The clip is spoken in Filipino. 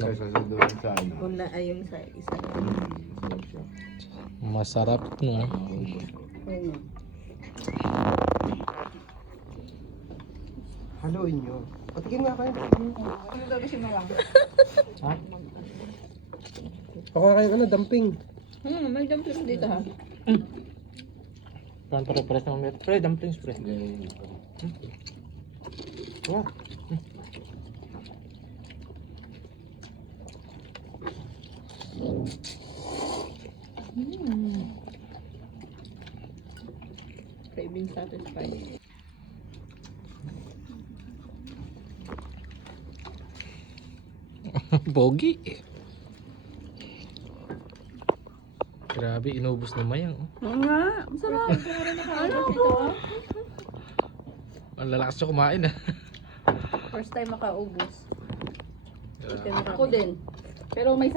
Kaysa sa doon sa ano. Una ay yung sa isa. Masarap, no? Ayun. Haluin nyo. Patikin nga kayo. Ano daw kasi malang? Ha? Pakuha kayo ano, dumping. May dumpling dito ha. Parang pare-pares naman meron. Pre, dumplings, pre. Wow. Craving satisfied. Pogi. Grabe, inubos na mayang. Oo nga, masarap. Ano po? Ang lalakas siya kumain, ah. First time makaubos. Grabe. Ako din. Pero may